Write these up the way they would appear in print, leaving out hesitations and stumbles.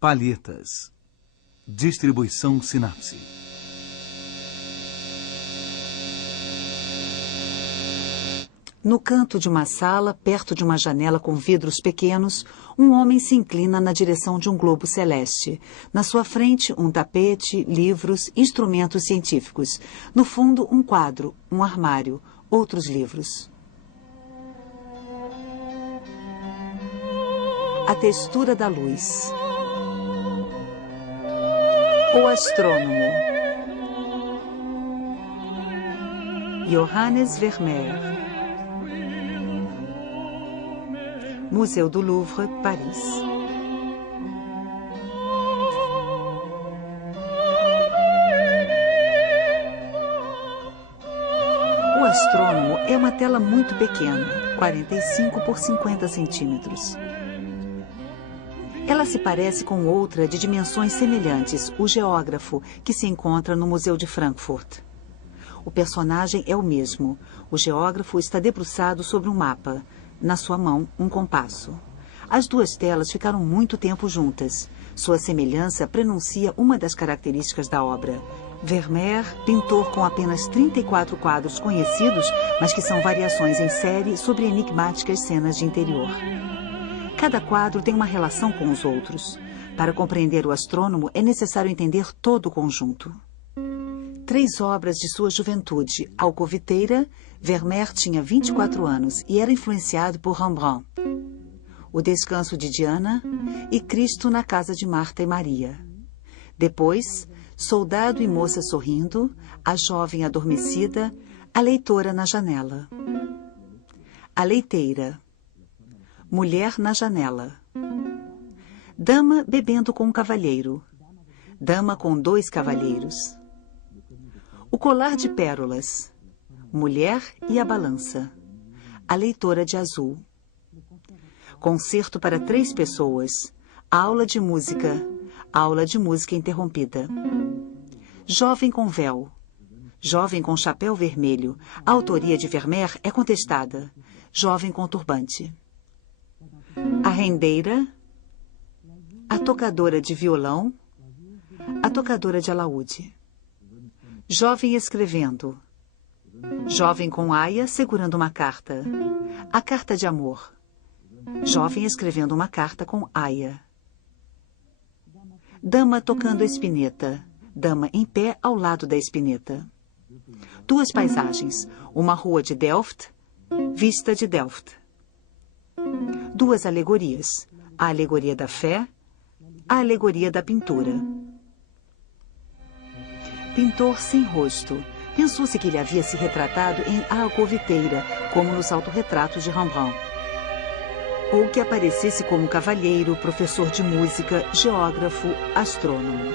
Palhetas. Distribuição Sinapse. No canto de uma sala, perto de uma janela com vidros pequenos, um homem se inclina na direção de um globo celeste. Na sua frente, um tapete, livros, instrumentos científicos. No fundo, um quadro, um armário, outros livros. A textura da luz. O astrônomo. Johannes Vermeer. Museu do Louvre, Paris. O astrônomo é uma tela muito pequena, 45 por 50 centímetros. Ela se parece com outra de dimensões semelhantes, o geógrafo, que se encontra no Museu de Frankfurt. O personagem é o mesmo. O geógrafo está debruçado sobre um mapa. Na sua mão, um compasso. As duas telas ficaram muito tempo juntas. Sua semelhança prenuncia uma das características da obra. Vermeer, pintor com apenas 34 quadros conhecidos, mas que são variações em série sobre enigmáticas cenas de interior. Cada quadro tem uma relação com os outros. Para compreender o astrônomo, é necessário entender todo o conjunto. 3 obras de sua juventude. Alcoviteira, Vermeer tinha 24 anos e era influenciado por Rembrandt. O Descanso de Diana e Cristo na Casa de Marta e Maria. Depois, Soldado e Moça Sorrindo, A Jovem Adormecida, A Leitora na Janela. A Leiteira. Mulher na Janela. Dama bebendo com um cavalheiro. Dama com 2 cavalheiros. O Colar de Pérolas. Mulher e a Balança. A Leitora de Azul. Concerto para 3 pessoas. Aula de música. Aula de música interrompida. Jovem com véu. Jovem com chapéu vermelho. A autoria de Vermeer é contestada. Jovem com turbante. A rendeira. A tocadora de violão. A tocadora de alaúde. Jovem escrevendo. Jovem com aia segurando uma carta. A carta de amor. Jovem escrevendo uma carta com aia. Dama tocando espineta. Dama em pé ao lado da espineta. 2 paisagens. Uma rua de Delft. Vista de Delft. 2 alegorias. A alegoria da fé. A alegoria da pintura. Pintor sem rosto. Pensou-se que ele havia se retratado em A Alcoviteira, como nos autorretratos de Rembrandt. Ou que aparecesse como cavalheiro, professor de música, geógrafo, astrônomo.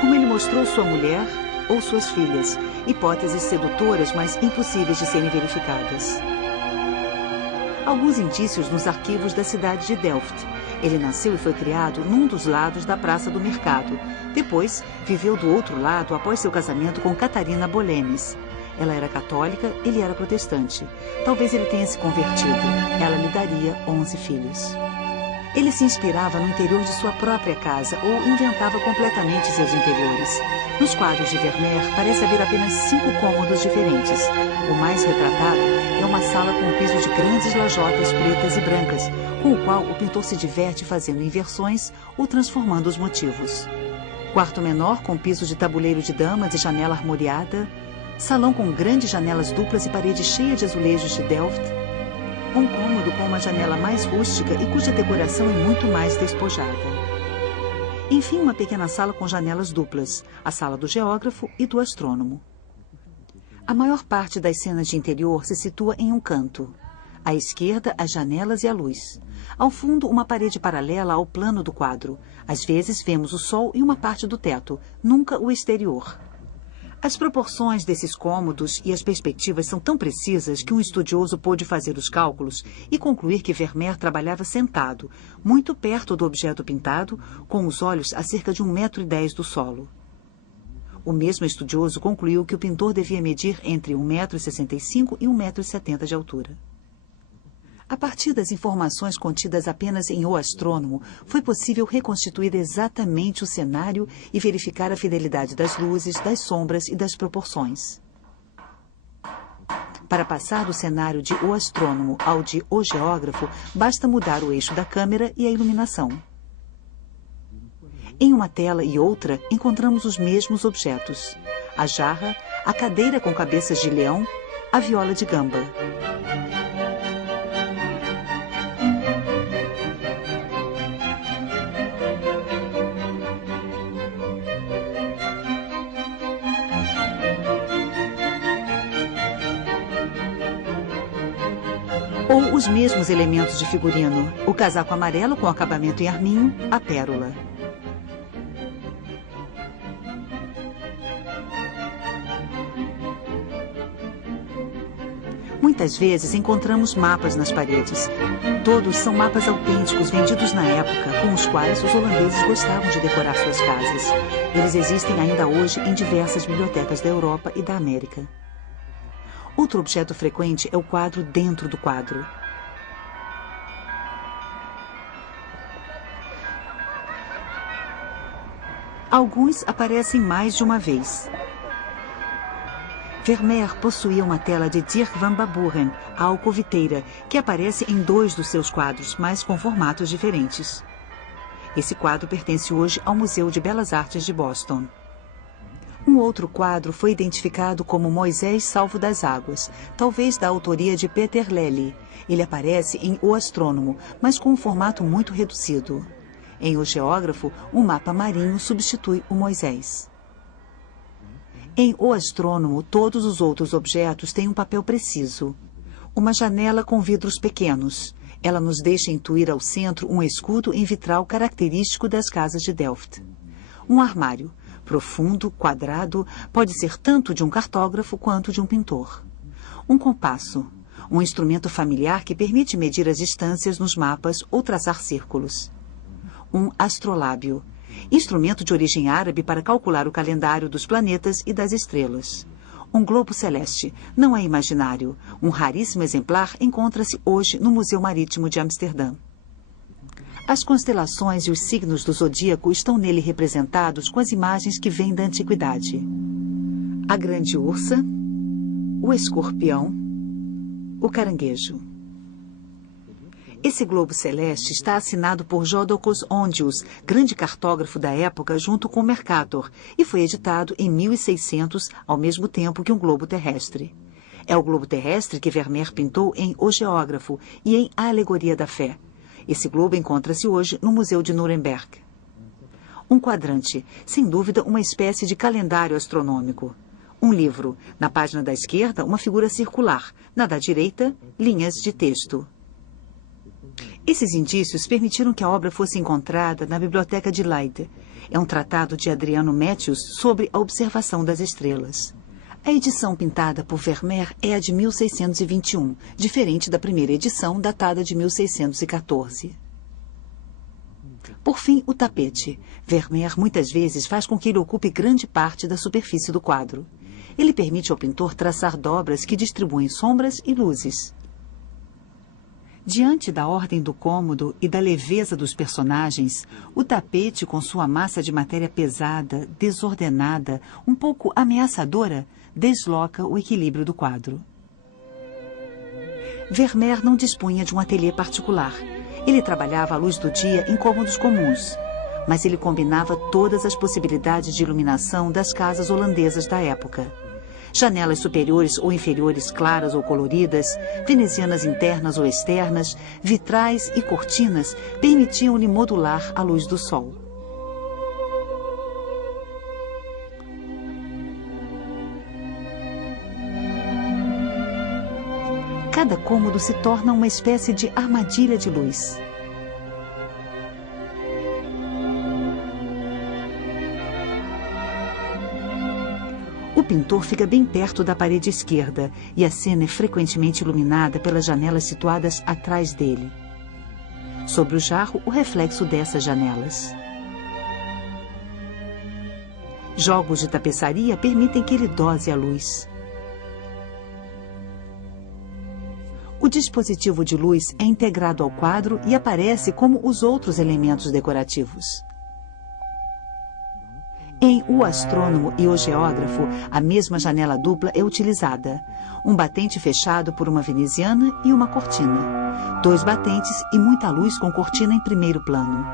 Como ele mostrou sua mulher ou suas filhas, hipóteses sedutoras, mas impossíveis de serem verificadas. Alguns indícios nos arquivos da cidade de Delft. Ele nasceu e foi criado num dos lados da Praça do Mercado. Depois, viveu do outro lado após seu casamento com Catarina Bolenis. Ela era católica, ele era protestante. Talvez ele tenha se convertido. Ela lhe daria 11 filhos. Ele se inspirava no interior de sua própria casa ou inventava completamente seus interiores. Nos quadros de Vermeer, parece haver apenas 5 cômodos diferentes. O mais retratado é uma sala com piso de grandes lajotas pretas e brancas, com o qual o pintor se diverte fazendo inversões ou transformando os motivos. Quarto menor com piso de tabuleiro de damas e janela armoriada. Salão com grandes janelas duplas e parede cheia de azulejos de Delft. Um cômodo com uma janela mais rústica e cuja decoração é muito mais despojada. Enfim, uma pequena sala com janelas duplas, a sala do geógrafo e do astrônomo. A maior parte das cenas de interior se situa em um canto. À esquerda, as janelas e a luz. Ao fundo, uma parede paralela ao plano do quadro. Às vezes, vemos o sol e uma parte do teto, nunca o exterior. As proporções desses cômodos e as perspectivas são tão precisas que um estudioso pôde fazer os cálculos e concluir que Vermeer trabalhava sentado, muito perto do objeto pintado, com os olhos a cerca de 1,10 m do solo. O mesmo estudioso concluiu que o pintor devia medir entre 1,65 m e 1,70 m de altura. A partir das informações contidas apenas em O Astrônomo, foi possível reconstituir exatamente o cenário e verificar a fidelidade das luzes, das sombras e das proporções. Para passar do cenário de O Astrônomo ao de O Geógrafo, basta mudar o eixo da câmera e a iluminação. Em uma tela e outra, encontramos os mesmos objetos: a jarra, a cadeira com cabeças de leão, a viola de gamba. Ou os mesmos elementos de figurino: o casaco amarelo com acabamento em arminho, a pérola. Muitas vezes encontramos mapas nas paredes. Todos são mapas autênticos vendidos na época, com os quais os holandeses gostavam de decorar suas casas. Eles existem ainda hoje em diversas bibliotecas da Europa e da América. Outro objeto frequente é o quadro dentro do quadro. Alguns aparecem mais de uma vez. Vermeer possuía uma tela de Dirk van Baburen, a alcoviteira, que aparece em 2 dos seus quadros, mas com formatos diferentes. Esse quadro pertence hoje ao Museu de Belas Artes de Boston. Um outro quadro foi identificado como Moisés Salvo das Águas, talvez da autoria de Peter Lely. Ele aparece em O Astrônomo, mas com um formato muito reduzido. Em O Geógrafo, um mapa marinho substitui o Moisés. Em O Astrônomo, todos os outros objetos têm um papel preciso. Uma janela com vidros pequenos. Ela nos deixa intuir ao centro um escudo em vitral característico das casas de Delft. Um armário, profundo, quadrado, pode ser tanto de um cartógrafo quanto de um pintor. Um compasso, um instrumento familiar que permite medir as distâncias nos mapas ou traçar círculos. Um astrolábio, instrumento de origem árabe para calcular o calendário dos planetas e das estrelas. Um globo celeste, não é imaginário. Um raríssimo exemplar encontra-se hoje no Museu Marítimo de Amsterdã. As constelações e os signos do zodíaco estão nele representados com as imagens que vêm da antiguidade. A grande ursa, o escorpião, o caranguejo. Esse globo celeste está assinado por Jodocus Hondius, grande cartógrafo da época, junto com Mercator, e foi editado em 1600, ao mesmo tempo que um globo terrestre. É o globo terrestre que Vermeer pintou em O Geógrafo e em A Alegoria da Fé. Esse globo encontra-se hoje no Museu de Nuremberg. Um quadrante, sem dúvida uma espécie de calendário astronômico. Um livro, na página da esquerda, uma figura circular, na da direita, linhas de texto. Esses indícios permitiram que a obra fosse encontrada na Biblioteca de Leyde. É um tratado de Adriano Metius sobre a observação das estrelas. A edição pintada por Vermeer é a de 1621, diferente da primeira edição, datada de 1614. Por fim, o tapete. Vermeer muitas vezes faz com que ele ocupe grande parte da superfície do quadro. Ele permite ao pintor traçar dobras que distribuem sombras e luzes. Diante da ordem do cômodo e da leveza dos personagens, o tapete, com sua massa de matéria pesada, desordenada, um pouco ameaçadora, desloca o equilíbrio do quadro. Vermeer não dispunha de um ateliê particular. Ele trabalhava à luz do dia em cômodos comuns, mas ele combinava todas as possibilidades de iluminação das casas holandesas da época. Janelas superiores ou inferiores claras ou coloridas, venezianas internas ou externas, vitrais e cortinas permitiam-lhe modular a luz do sol. Cada cômodo se torna uma espécie de armadilha de luz. O pintor fica bem perto da parede esquerda e a cena é frequentemente iluminada pelas janelas situadas atrás dele. Sobre o jarro, o reflexo dessas janelas. Jogos de tapeçaria permitem que ele dose a luz. O dispositivo de luz é integrado ao quadro e aparece como os outros elementos decorativos. Em O Astrônomo e o Geógrafo, a mesma janela dupla é utilizada. Um batente fechado por uma veneziana e uma cortina. 2 batentes e muita luz com cortina em primeiro plano.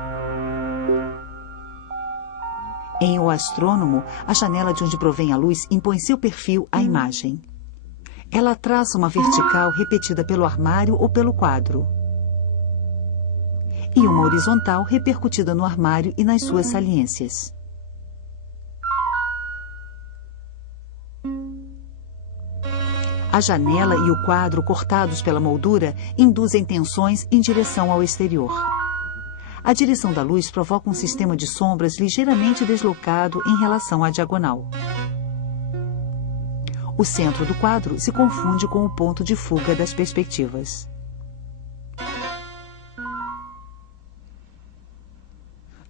Em O Astrônomo, a janela de onde provém a luz impõe seu perfil à imagem. Ela traça uma vertical repetida pelo armário ou pelo quadro. E uma horizontal repercutida no armário e nas suas saliências. A janela e o quadro cortados pela moldura induzem tensões em direção ao exterior. A direção da luz provoca um sistema de sombras ligeiramente deslocado em relação à diagonal. O centro do quadro se confunde com o ponto de fuga das perspectivas.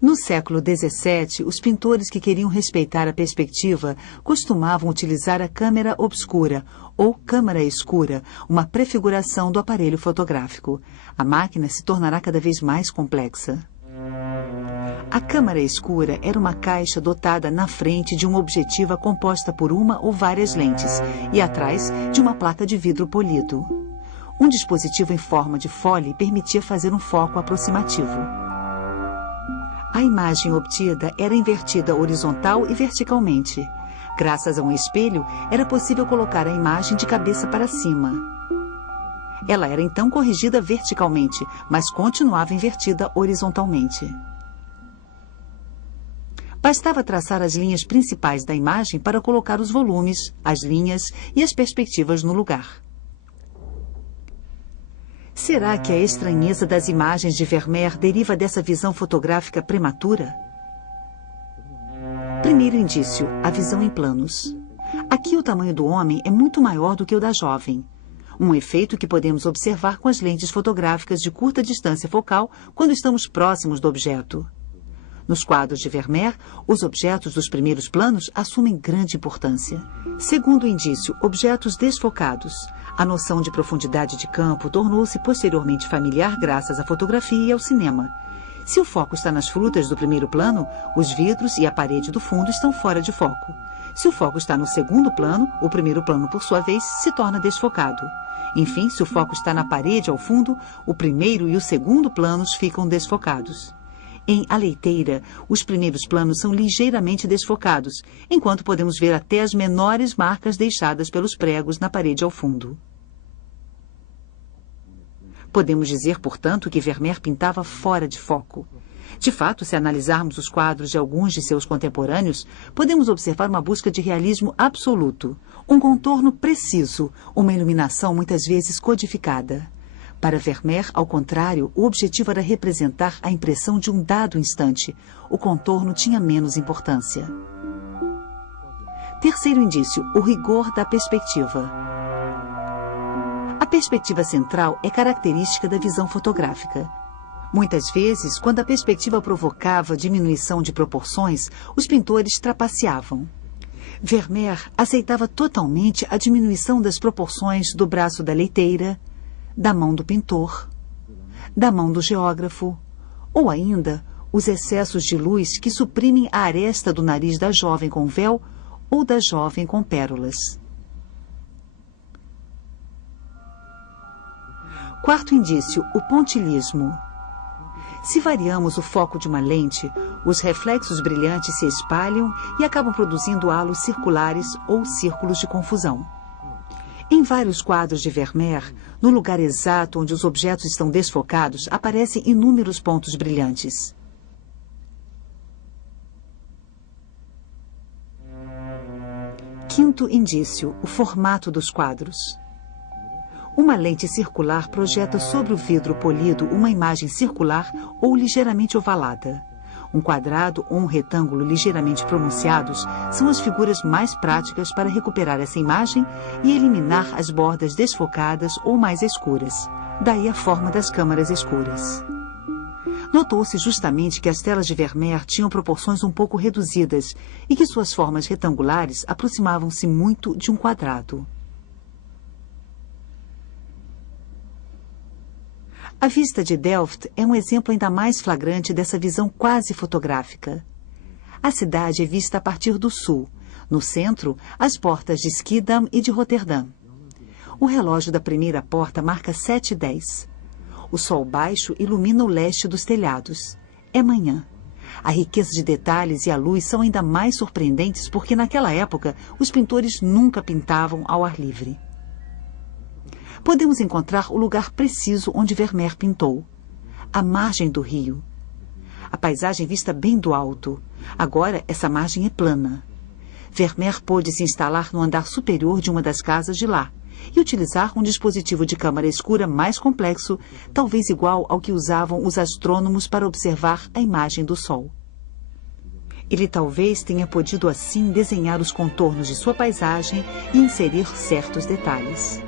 No século XVII, os pintores que queriam respeitar a perspectiva costumavam utilizar a câmera obscura, ou câmara escura, uma prefiguração do aparelho fotográfico. A máquina se tornará cada vez mais complexa. A câmara escura era uma caixa dotada na frente de uma objetiva composta por uma ou várias lentes e atrás de uma placa de vidro polido. Um dispositivo em forma de fole permitia fazer um foco aproximativo. A imagem obtida era invertida horizontal e verticalmente. Graças a um espelho, era possível colocar a imagem de cabeça para cima. Ela era então corrigida verticalmente, mas continuava invertida horizontalmente. Bastava traçar as linhas principais da imagem para colocar os volumes, as linhas e as perspectivas no lugar. Será que a estranheza das imagens de Vermeer deriva dessa visão fotográfica prematura? Primeiro indício, a visão em planos. Aqui o tamanho do homem é muito maior do que o da jovem. Um efeito que podemos observar com as lentes fotográficas de curta distância focal quando estamos próximos do objeto. Nos quadros de Vermeer, os objetos dos primeiros planos assumem grande importância. Segundo indício, objetos desfocados. A noção de profundidade de campo tornou-se posteriormente familiar graças à fotografia e ao cinema. Se o foco está nas frutas do primeiro plano, os vidros e a parede do fundo estão fora de foco. Se o foco está no segundo plano, o primeiro plano, por sua vez, se torna desfocado. Enfim, se o foco está na parede ao fundo, o primeiro e o segundo planos ficam desfocados. Em A Leiteira, os primeiros planos são ligeiramente desfocados, enquanto podemos ver até as menores marcas deixadas pelos pregos na parede ao fundo. Podemos dizer, portanto, que Vermeer pintava fora de foco. De fato, se analisarmos os quadros de alguns de seus contemporâneos, podemos observar uma busca de realismo absoluto, um contorno preciso, uma iluminação muitas vezes codificada. Para Vermeer, ao contrário, o objetivo era representar a impressão de um dado instante. O contorno tinha menos importância. Terceiro indício, o rigor da perspectiva. A perspectiva central é característica da visão fotográfica. Muitas vezes, quando a perspectiva provocava diminuição de proporções, os pintores trapaceavam. Vermeer aceitava totalmente a diminuição das proporções do braço da leiteira, da mão do pintor, da mão do geógrafo, ou ainda os excessos de luz que suprimem a aresta do nariz da jovem com véu ou da jovem com pérolas. Quarto indício, o pontilhismo. Se variamos o foco de uma lente, os reflexos brilhantes se espalham e acabam produzindo halos circulares ou círculos de confusão. Em vários quadros de Vermeer, no lugar exato onde os objetos estão desfocados, aparecem inúmeros pontos brilhantes. Quinto indício, o formato dos quadros. Uma lente circular projeta sobre o vidro polido uma imagem circular ou ligeiramente ovalada. Um quadrado ou um retângulo ligeiramente pronunciados são as figuras mais práticas para recuperar essa imagem e eliminar as bordas desfocadas ou mais escuras. Daí a forma das câmaras escuras. Notou-se justamente que as telas de Vermeer tinham proporções um pouco reduzidas e que suas formas retangulares aproximavam-se muito de um quadrado. A vista de Delft é um exemplo ainda mais flagrante dessa visão quase fotográfica. A cidade é vista a partir do sul. No centro, as portas de Schiedam e de Roterdã. O relógio da primeira porta marca 7h10. O sol baixo ilumina o leste dos telhados. É manhã. A riqueza de detalhes e a luz são ainda mais surpreendentes porque, naquela época, os pintores nunca pintavam ao ar livre. Podemos encontrar o lugar preciso onde Vermeer pintou. A margem do rio. A paisagem vista bem do alto. Agora, essa margem é plana. Vermeer pôde se instalar no andar superior de uma das casas de lá e utilizar um dispositivo de câmara escura mais complexo, talvez igual ao que usavam os astrônomos para observar a imagem do Sol. Ele talvez tenha podido assim desenhar os contornos de sua paisagem e inserir certos detalhes.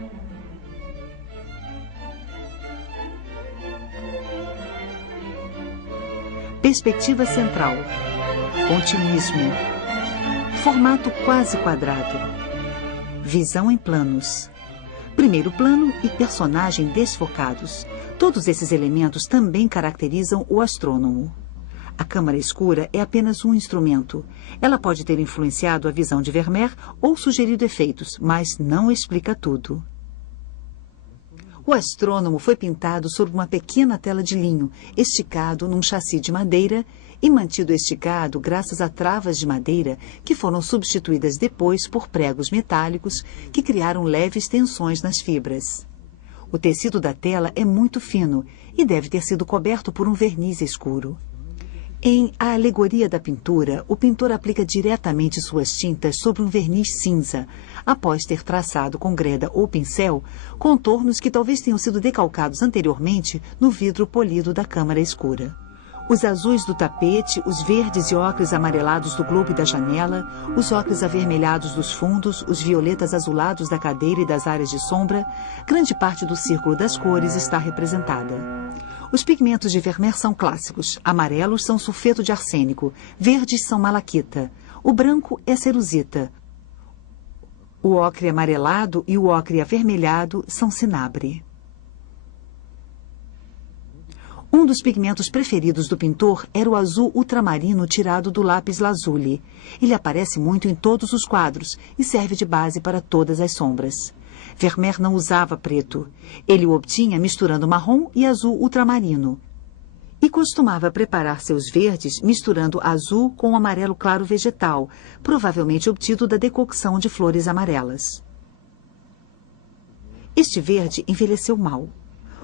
Perspectiva central. Continuismo. Formato quase quadrado. Visão em planos. Primeiro plano e personagem desfocados. Todos esses elementos também caracterizam o astrônomo. A câmara escura é apenas um instrumento. Ela pode ter influenciado a visão de Vermeer ou sugerido efeitos, mas não explica tudo. O astrônomo foi pintado sobre uma pequena tela de linho, esticado num chassi de madeira e mantido esticado graças a travas de madeira que foram substituídas depois por pregos metálicos que criaram leves tensões nas fibras. O tecido da tela é muito fino e deve ter sido coberto por um verniz escuro. Em A Alegoria da Pintura, o pintor aplica diretamente suas tintas sobre um verniz cinza, após ter traçado com greda ou pincel contornos que talvez tenham sido decalcados anteriormente no vidro polido da câmara escura. Os azuis do tapete, os verdes e ocres amarelados do globo e da janela, os ocres avermelhados dos fundos, os violetas azulados da cadeira e das áreas de sombra, grande parte do círculo das cores está representada. Os pigmentos de Vermeer são clássicos. Amarelos são sulfeto de arsênico, verdes são malaquita, o branco é cerusita, o ocre amarelado e o ocre avermelhado são cinabre. Um dos pigmentos preferidos do pintor era o azul ultramarino tirado do lápis lazuli. Ele aparece muito em todos os quadros e serve de base para todas as sombras. Vermeer não usava preto. Ele o obtinha misturando marrom e azul ultramarino. E costumava preparar seus verdes misturando azul com amarelo claro vegetal, provavelmente obtido da decocção de flores amarelas. Este verde envelheceu mal.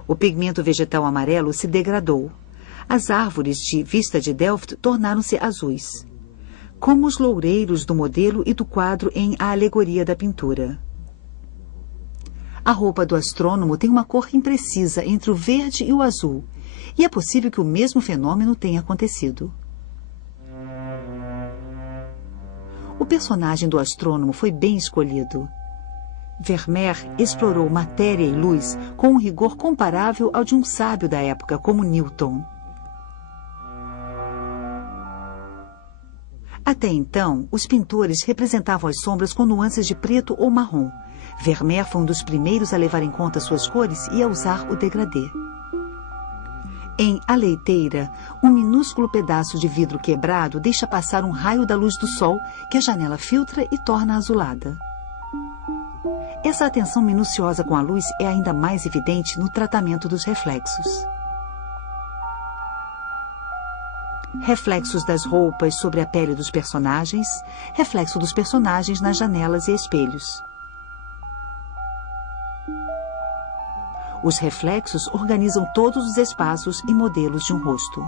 O pigmento vegetal amarelo se degradou. As árvores de vista de Delft tornaram-se azuis, como os loureiros do modelo e do quadro em A Alegoria da Pintura. A roupa do astrônomo tem uma cor imprecisa entre o verde e o azul, e é possível que o mesmo fenômeno tenha acontecido. O personagem do astrônomo foi bem escolhido. Vermeer explorou matéria e luz com um rigor comparável ao de um sábio da época, como Newton. Até então, os pintores representavam as sombras com nuances de preto ou marrom. Vermeer foi um dos primeiros a levar em conta suas cores e a usar o degradê. Em A Leiteira, um minúsculo pedaço de vidro quebrado deixa passar um raio da luz do sol que a janela filtra e torna azulada. Essa atenção minuciosa com a luz é ainda mais evidente no tratamento dos reflexos. Reflexos das roupas sobre a pele dos personagens, reflexo dos personagens nas janelas e espelhos. Os reflexos organizam todos os espaços e modelos de um rosto.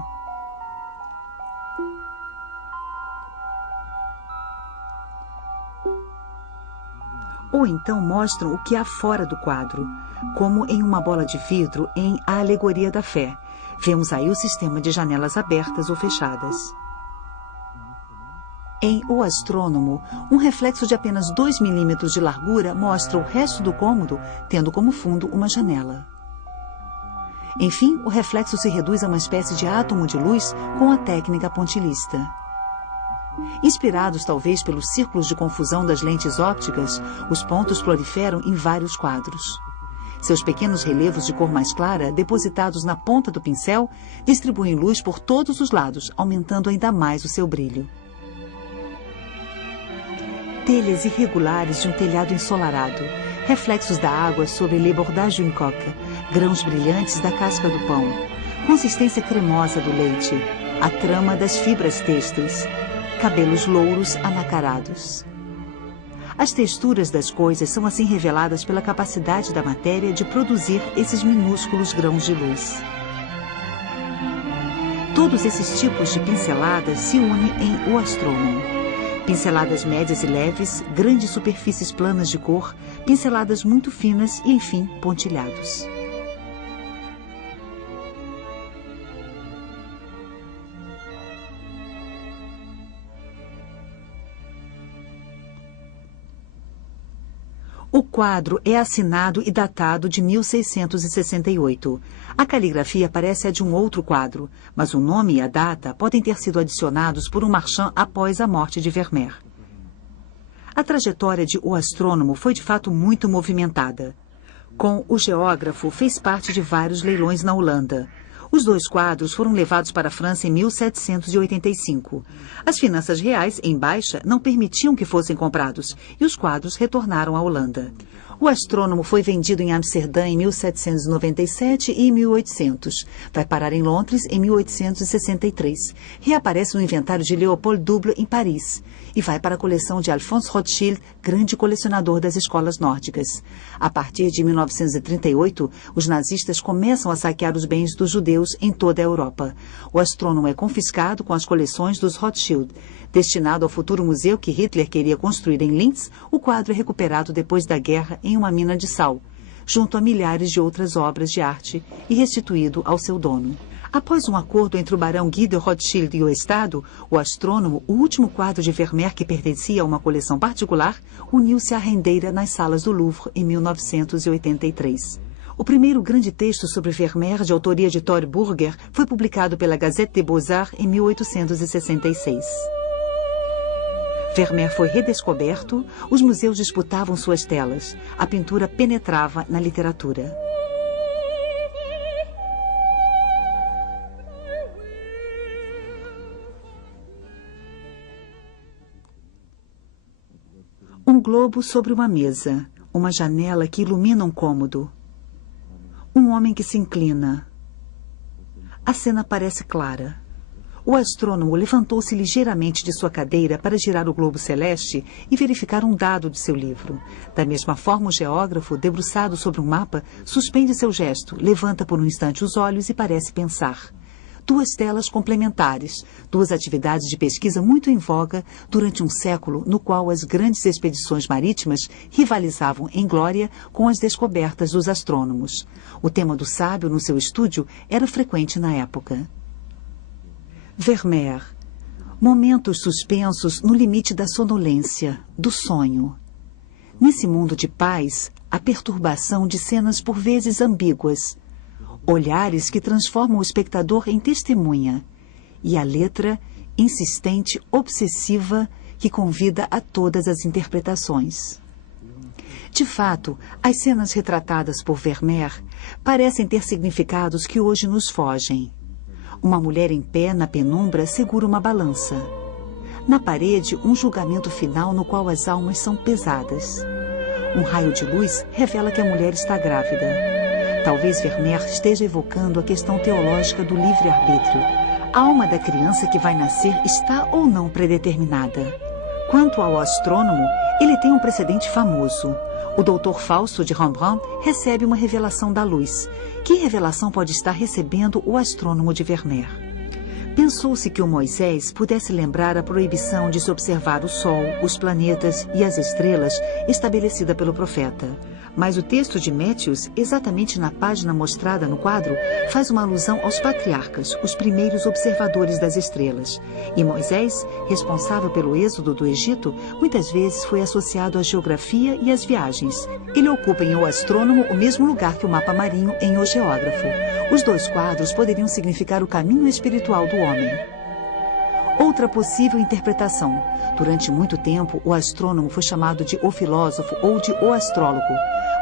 Ou então mostram o que há fora do quadro, como em uma bola de vidro em A Alegoria da Fé. Vemos aí o sistema de janelas abertas ou fechadas. Em O Astrônomo, um reflexo de apenas 2 milímetros de largura mostra o resto do cômodo tendo como fundo uma janela. Enfim, o reflexo se reduz a uma espécie de átomo de luz com a técnica pontilhista. Inspirados talvez pelos círculos de confusão das lentes ópticas, os pontos proliferam em vários quadros. Seus pequenos relevos de cor mais clara, depositados na ponta do pincel, distribuem luz por todos os lados, aumentando ainda mais o seu brilho. Telhas irregulares de um telhado ensolarado, reflexos da água sobre les bordages d'une coque, grãos brilhantes da casca do pão, consistência cremosa do leite, a trama das fibras têxteis, cabelos louros anacarados. As texturas das coisas são assim reveladas pela capacidade da matéria de produzir esses minúsculos grãos de luz. Todos esses tipos de pinceladas se unem em O Astrônomo. Pinceladas médias e leves, grandes superfícies planas de cor, pinceladas muito finas e, enfim, pontilhados. O quadro é assinado e datado de 1668. A caligrafia parece a de um outro quadro, mas o nome e a data podem ter sido adicionados por um marchand após a morte de Vermeer. A trajetória de O Astrônomo foi de fato muito movimentada. Com O Geógrafo, fez parte de vários leilões na Holanda. Os dois quadros foram levados para a França em 1785. As finanças reais, em baixa, não permitiam que fossem comprados, e os quadros retornaram à Holanda. O Astrônomo foi vendido em Amsterdã em 1797 e 1800. Vai parar em Londres em 1863. Reaparece no inventário de Leopold Double em Paris. E vai para a coleção de Alphonse Rothschild, grande colecionador das escolas nórdicas. A partir de 1938, os nazistas começam a saquear os bens dos judeus em toda a Europa. O Astrônomo é confiscado com as coleções dos Rothschild. Destinado ao futuro museu que Hitler queria construir em Linz, o quadro é recuperado depois da guerra em uma mina de sal, junto a milhares de outras obras de arte, e restituído ao seu dono. Após um acordo entre o barão Guy de Rothschild e o Estado, O Astrônomo, o último quadro de Vermeer que pertencia a uma coleção particular, uniu-se à rendeira nas salas do Louvre em 1983. O primeiro grande texto sobre Vermeer, de autoria de Tore Burger, foi publicado pela Gazette des Beaux-Arts em 1866. Vermeer foi redescoberto, os museus disputavam suas telas, a pintura penetrava na literatura. Um globo sobre uma mesa, uma janela que ilumina um cômodo. Um homem que se inclina. A cena parece clara. O astrônomo levantou-se ligeiramente de sua cadeira para girar o globo celeste e verificar um dado de seu livro. Da mesma forma, o geógrafo, debruçado sobre um mapa, suspende seu gesto, levanta por um instante os olhos e parece pensar. Duas telas complementares, duas atividades de pesquisa muito em voga durante um século no qual as grandes expedições marítimas rivalizavam em glória com as descobertas dos astrônomos. O tema do sábio no seu estúdio era frequente na época. Vermeer. Momentos suspensos no limite da sonolência, do sonho. Nesse mundo de paz, a perturbação de cenas por vezes ambíguas. Olhares que transformam o espectador em testemunha. E a letra, insistente, obsessiva, que convida a todas as interpretações. De fato, as cenas retratadas por Vermeer parecem ter significados que hoje nos fogem. Uma mulher em pé na penumbra segura uma balança. Na parede, um julgamento final no qual as almas são pesadas. Um raio de luz revela que a mulher está grávida. Talvez Vermeer esteja evocando a questão teológica do livre-arbítrio. A alma da criança que vai nascer está ou não predeterminada. Quanto ao astrônomo, ele tem um precedente famoso. O doutor Fausto de Rembrandt recebe uma revelação da luz. Que revelação pode estar recebendo o astrônomo de Vermeer? Pensou-se que o Moisés pudesse lembrar a proibição de se observar o Sol, os planetas e as estrelas estabelecida pelo profeta. Mas o texto de Matthews, exatamente na página mostrada no quadro, faz uma alusão aos patriarcas, os primeiros observadores das estrelas. E Moisés, responsável pelo êxodo do Egito, muitas vezes foi associado à geografia e às viagens. Ele ocupa em O Astrônomo o mesmo lugar que o mapa marinho em O Geógrafo. Os dois quadros poderiam significar o caminho espiritual do homem. Outra possível interpretação. Durante muito tempo, o astrônomo foi chamado de o filósofo ou de o astrólogo.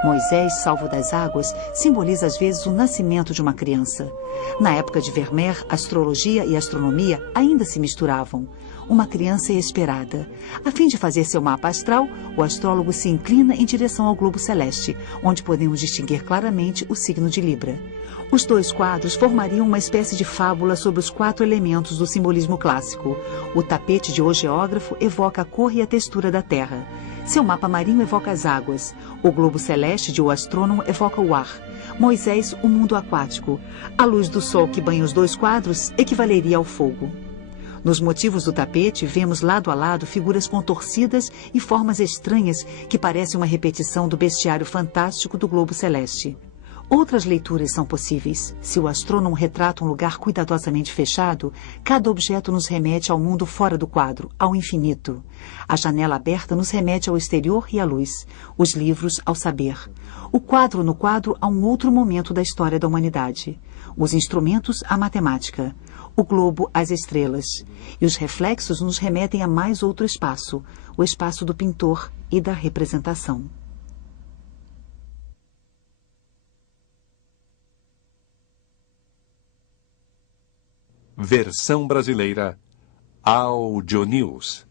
Moisés, salvo das águas, simboliza às vezes o nascimento de uma criança. Na época de Vermeer, astrologia e astronomia ainda se misturavam. Uma criança é esperada. A fim de fazer seu mapa astral, o astrólogo se inclina em direção ao globo celeste, onde podemos distinguir claramente o signo de Libra. Os dois quadros formariam uma espécie de fábula sobre os 4 elementos do simbolismo clássico. O tapete de O Geógrafo evoca a cor e a textura da Terra. Seu mapa marinho evoca as águas. O globo celeste de O Astrônomo evoca o ar. Moisés, o mundo aquático. A luz do sol que banha os 2 quadros equivaleria ao fogo. Nos motivos do tapete, vemos lado a lado figuras contorcidas e formas estranhas que parecem uma repetição do bestiário fantástico do globo celeste. Outras leituras são possíveis. Se o astrônomo retrata um lugar cuidadosamente fechado, cada objeto nos remete ao mundo fora do quadro, ao infinito. A janela aberta nos remete ao exterior e à luz, os livros ao saber. O quadro no quadro a um outro momento da história da humanidade. Os instrumentos à matemática. O globo às estrelas. E os reflexos nos remetem a mais outro espaço, o espaço do pintor e da representação. Versão brasileira Audio News.